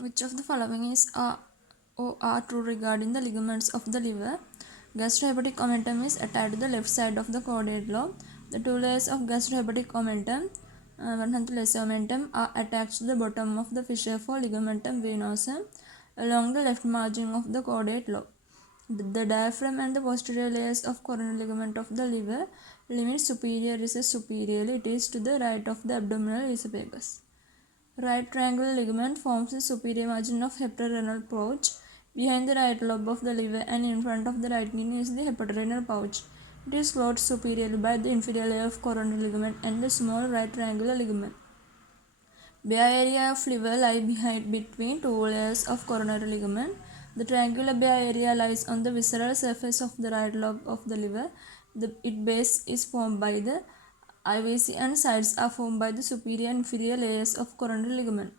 Which of the following is or are true regarding the ligaments of the liver? Gastrohepatic omentum is attached to the left side of the caudate lobe. The two layers of gastrohepatic omentum, one and lesser omentum, are attached to the bottom of the fissure for ligamentum venosum along the left margin of the caudate lobe. The diaphragm and the posterior layers of coronal ligament of the liver limit superior recess superiorly. It is to the right of the abdominal esophagus. Right triangular ligament forms the superior margin of hepatorenal pouch. Behind the right lobe of the liver and in front of the right kidney is the hepatorenal pouch. It is closed superiorly by the inferior layer of coronal ligament and the small right triangular ligament. Bare area of liver lie between two layers of coronary ligament. The triangular bare area lies on the visceral surface of the right lobe of the liver. Its base is formed by the IVC and sides are formed by the superior and inferior layers of coronary ligament.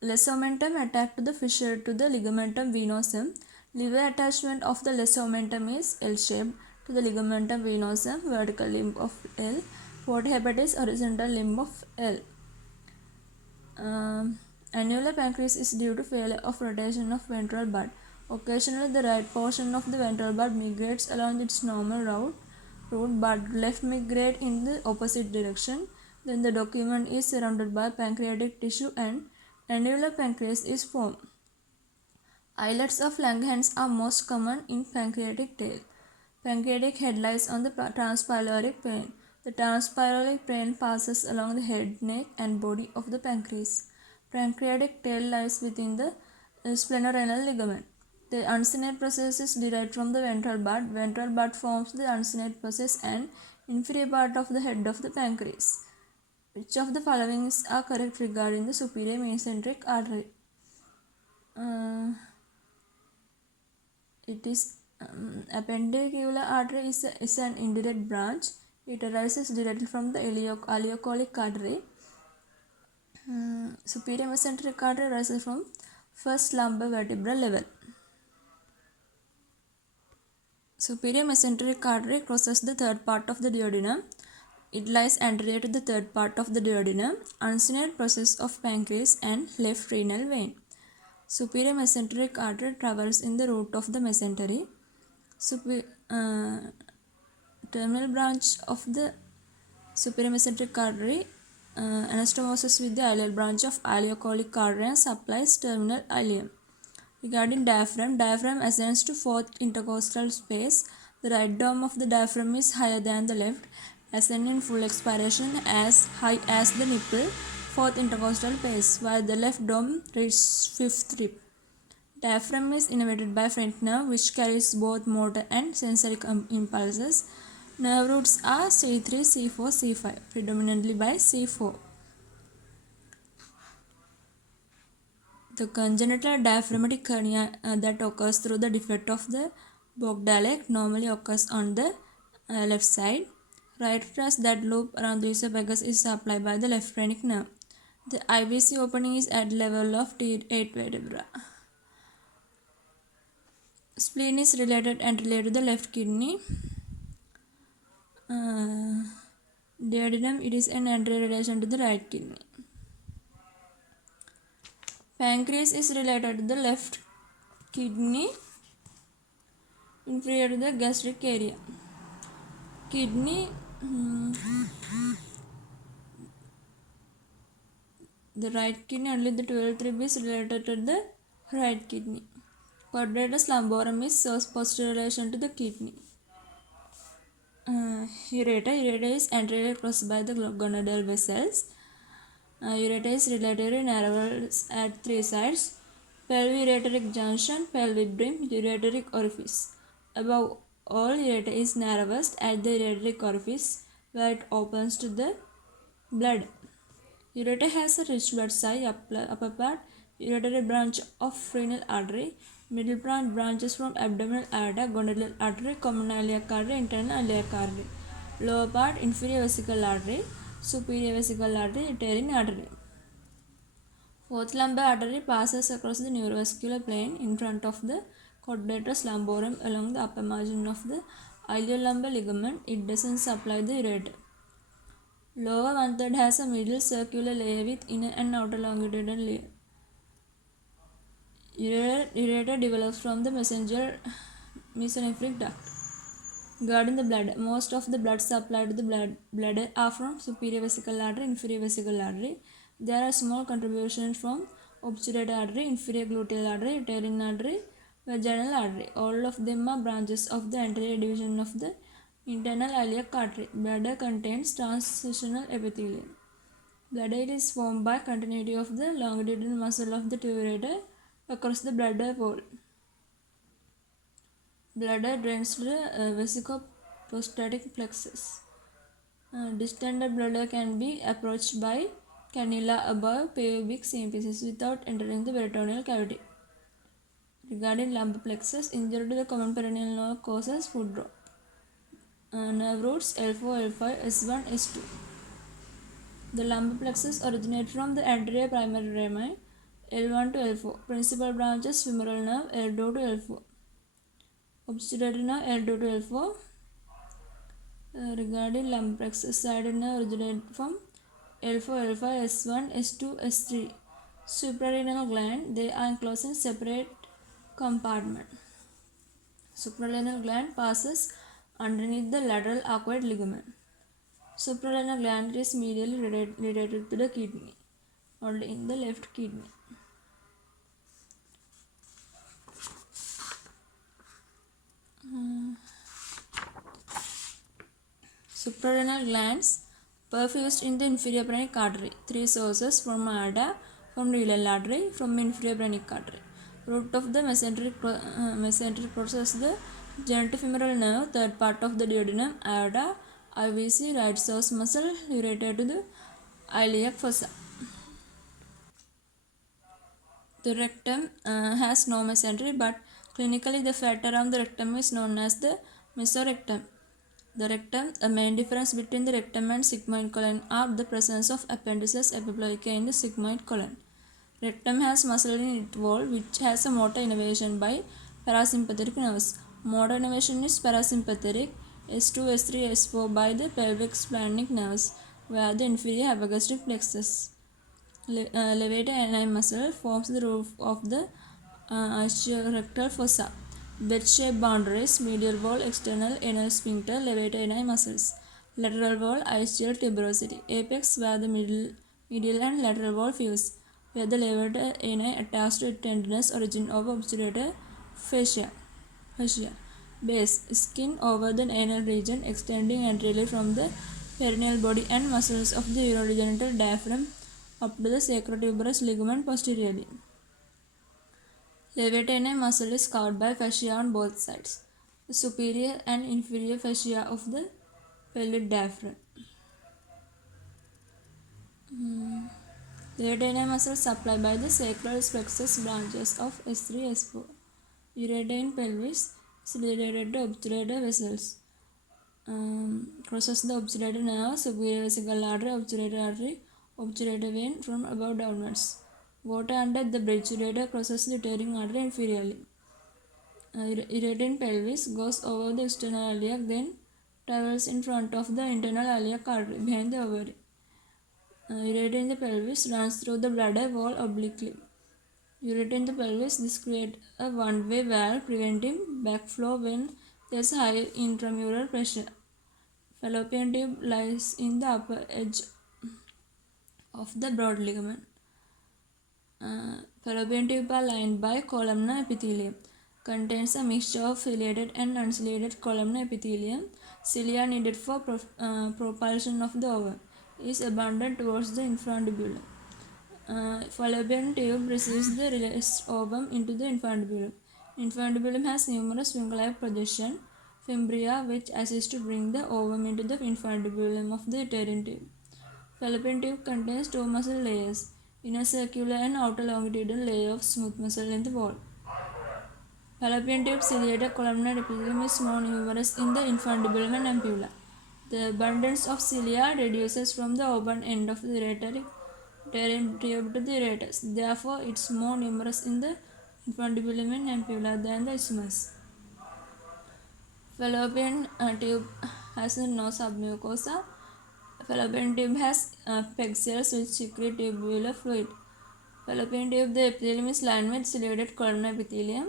Less omentum attached to the fissure to the ligamentum venosum. Liver attachment of the less omentum is L-shaped to the ligamentum venosum, vertical limb of L. Porta hepatis, horizontal limb of L. Annular pancreas is due to failure of rotation of ventral bud. Occasionally, the right portion of the ventral bud migrates along its normal route, but left migrate in the opposite direction. Then the document is surrounded by pancreatic tissue and annular pancreas is formed. Islets of Langerhans are most common in pancreatic tail. Pancreatic head lies on the transpyloric plane. The transpyloric plane passes along the head, neck, and body of the pancreas. Pancreatic tail lies within the splenorenal ligament. The uncinate process is derived from the ventral bud. Ventral bud forms the uncinate process and inferior part of the head of the pancreas. Which of the following are correct regarding the superior mesenteric artery? It is appendicular artery is an indirect branch. It arises directly from the ileocholic artery. Superior mesenteric artery arises from first lumbar vertebral level. Superior mesenteric artery crosses the third part of the duodenum. It lies anterior to the third part of the duodenum, uncinate process of pancreas and left renal vein. Superior mesenteric artery travels in the root of the mesentery. Terminal branch of the superior mesenteric artery anastomoses with the ileal branch of ileocholic artery and supplies terminal ileum. Regarding diaphragm ascends to fourth intercostal space. The right dome of the diaphragm is higher than the left, ascending in full expiration as high as the nipple, fourth intercostal space, while the left dome reaches fifth rib. Diaphragm is innervated by front nerve, which carries both motor and sensory impulses. Nerve roots are C3, C4, C5, predominantly by C4. The congenital diaphragmatic hernia that occurs through the defect of the Bogdalek normally occurs on the left side. Right thrust that loop around the esophagus is supplied by the left phrenic nerve. The IVC opening is at level of T8 vertebra. Spleen is related anterior to the left kidney. Duodenum, it is an anterior relation to the right kidney. Pancreas is related to the left kidney, inferior to the gastric area. Kidney, the right kidney, only the 12th rib is related to the right kidney. Quadratus lumborum is posterior relation to the kidney. Ureter is anterior crossed by the gonadal vessels. Ureter is relatively narrower at three sides. Pelviureteric junction, pelvic brim, ureteric orifice. Above all, ureter is narrowest at the ureteric orifice, where it opens to the blood. Ureter has a rich blood side, upper part, ureteric branch of renal artery, middle branch branches from abdominal aorta, gonadal artery, common iliac artery, internal iliac artery. Lower part, inferior vesical artery, superior vesical artery, uterine artery. Fourth lumbar artery passes across the neurovascular plane in front of the quadratus lumborum along the upper margin of the iliolumbar ligament. It doesn't supply the ureter. Lower one-third has a middle circular layer with inner and outer longitudinal layer. Ureter develops from the mesenteric duct. Guarding the bladder. Most of the blood supply to the bladder are from superior vesical artery, inferior vesical artery. There are small contributions from obturator artery, inferior gluteal artery, uterine artery, vaginal artery. All of them are branches of the anterior division of the internal iliac artery. Bladder contains transitional epithelium. Bladder is formed by continuity of the longitudinal muscle of the ureter across the bladder wall. Bladder drains to the vesicoprostatic plexus. Distended bladder can be approached by cannula above pubic symphysis without entering the peritoneal cavity. Regarding lumbar plexus, injury to the common perineal nerve causes foot drop. Nerve roots L4, L5, S1, S2. The lumbar plexus originates from the anterior primary rami L1 to L4. Principal branches femoral nerve L2 to L4. Obturator nerve L2 to L4. Regarding lumbar plexus side nerve originates from L4, L5, S1, S2, S3. Suprarenal gland, they are enclosed in separate compartment. Suprarenal gland passes underneath the lateral arcuate ligament. Suprarenal gland is medially related to the kidney, only in the left kidney. Suprarenal glands perfused in the inferior phrenic artery. Three sources from aorta, from renal artery, from inferior phrenic artery. Root of the mesenteric process, the genitofemoral nerve, third part of the duodenum, aorta, IVC, right source muscle, ureter to the iliac fossa. The rectum has no mesentery, but clinically the fat around the rectum is known as the mesorectum. The rectum, the main difference between the rectum and sigmoid colon are the presence of appendices epiploica in the sigmoid colon. Rectum has muscle in its wall which has a motor innervation by parasympathetic nerves. Motor innervation is parasympathetic S2, S3, S4 by the pelvic splenic nerves where the inferior hypogastric plexus. Levator ani muscle forms the roof of the rectal fossa. Bed-shaped boundaries, medial wall, external anal sphincter, levator ani muscles. Lateral wall, ischial tuberosity. Apex where the medial and lateral wall fuse, where the levator ani attached to tendinous origin of obturator fascia. Base, skin over the anal region extending anteriorly from the perineal body and muscles of the urogenital diaphragm up to the sacrotuberous ligament posteriorly. Levator ani muscle is covered by fascia on both sides, the superior and inferior fascia of the pelvic diaphragm. Levator ani muscle supplied by the sacral plexus branches of S3, S4. Ureter in pelvis is related to obturator vessels. Crosses the obturator nerve, superior vesical artery, obturator vein from above downwards. Water under the bridge ureter crosses the uterine artery inferiorly. Ureter in pelvis goes over the external iliac, then travels in front of the internal iliac artery behind the ovary. Ureter in the pelvis runs through the bladder wall obliquely. Ureter in the pelvis, this creates a one-way valve preventing backflow when there is high intramural pressure. Fallopian tube lies in the upper edge of the broad ligament. Fallopian tube are lined by columnar epithelium. Contains a mixture of ciliated and unciliated columnar epithelium. Cilia needed for propulsion of the ovum is abundant towards the infundibulum. Fallopian tube receives the released ovum into the infundibulum. Infundibulum has numerous wing-like projection fimbria which assist to bring the ovum into the infundibulum of the uterine tube. Fallopian tube contains two muscle layers, inner circular and outer longitudinal layer of smooth muscle in the wall. Fallopian tube ciliated columnar epithelium is more numerous in the infundibulum and ampulla. The abundance of cilia reduces from the open end of the uterine tube to the ureter. Therefore, it is more numerous in the infundibulum and ampulla than the isthmus. Fallopian tube has no submucosa. Fallopian tube has peg cells which secrete tubular fluid. Fallopian tube, the epithelium is lined with ciliated columnar epithelium.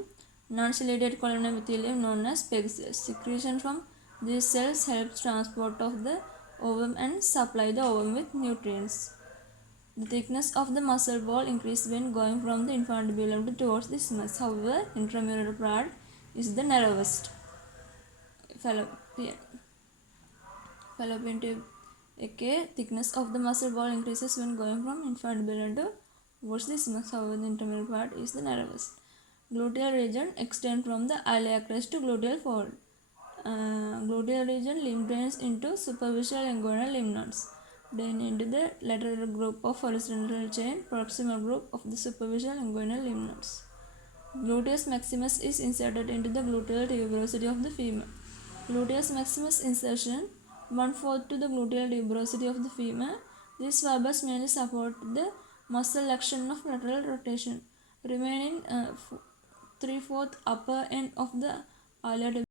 Non-ciliated columnar epithelium known as PEG cells. Secretion from these cells helps transport of the ovum and supply the ovum with nutrients. The thickness of the muscle wall increases when going from the infundibulum towards the isthmus. However, intramural part is the narrowest. Fallopian tube. Okay, thickness of the muscle wall increases when going from infundibulum towards the isthmus. However, the intramural part is the narrowest. Gluteal region extends from the iliacus to gluteal fold. Gluteal region limb drains into superficial inguinal lymph nodes. Then into the lateral group of horizontal chain, proximal group of the superficial inguinal lymph nodes. Gluteus maximus is inserted into the gluteal tuberosity of the femur. Gluteus maximus insertion 1/4 to the gluteal tuberosity of the femur. These fibers mainly support the muscle action of lateral rotation. Remaining 3/4 upper end of the iliac